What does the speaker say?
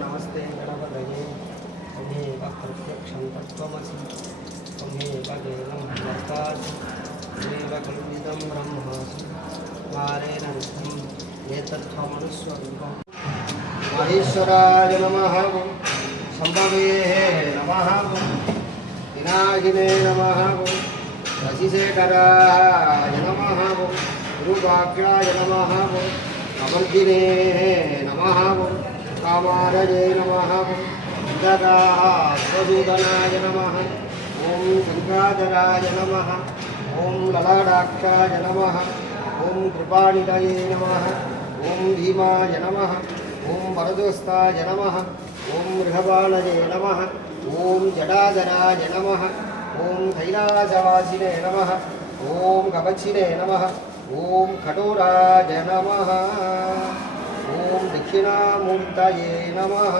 नमस्ते गणपतये त्वमेव प्रत्यक्षं तत्त्वमसि त्वमेव केवलं भर्तासि त्वमेव कल्पितं ब्रह्मासि द्वारेण रुद्धम् एतत्त्वमनुस्वरूपम् महेश्वराय नमः शम्भवे नमः विनायिने नमः शशिशेखराय नमः गुरुवाक्याय नमः अमर्दिने नमः कामारये नमः स्वसूदनाय नमः ॐ गङ्गाधराय नमः ॐ ललाटाक्षाय नमः ॐ कृपानिधये नमः ॐ भीमाय नमः ॐ वरदोस्ताय नमः ॐ मृगपालये नमः ॐ जटाधराय नमः ॐ कैलासवासिने नमः ॐ कवचिने नमः ॐ कठोराय नमः ॐ दक्षिणामूर्तये नमः।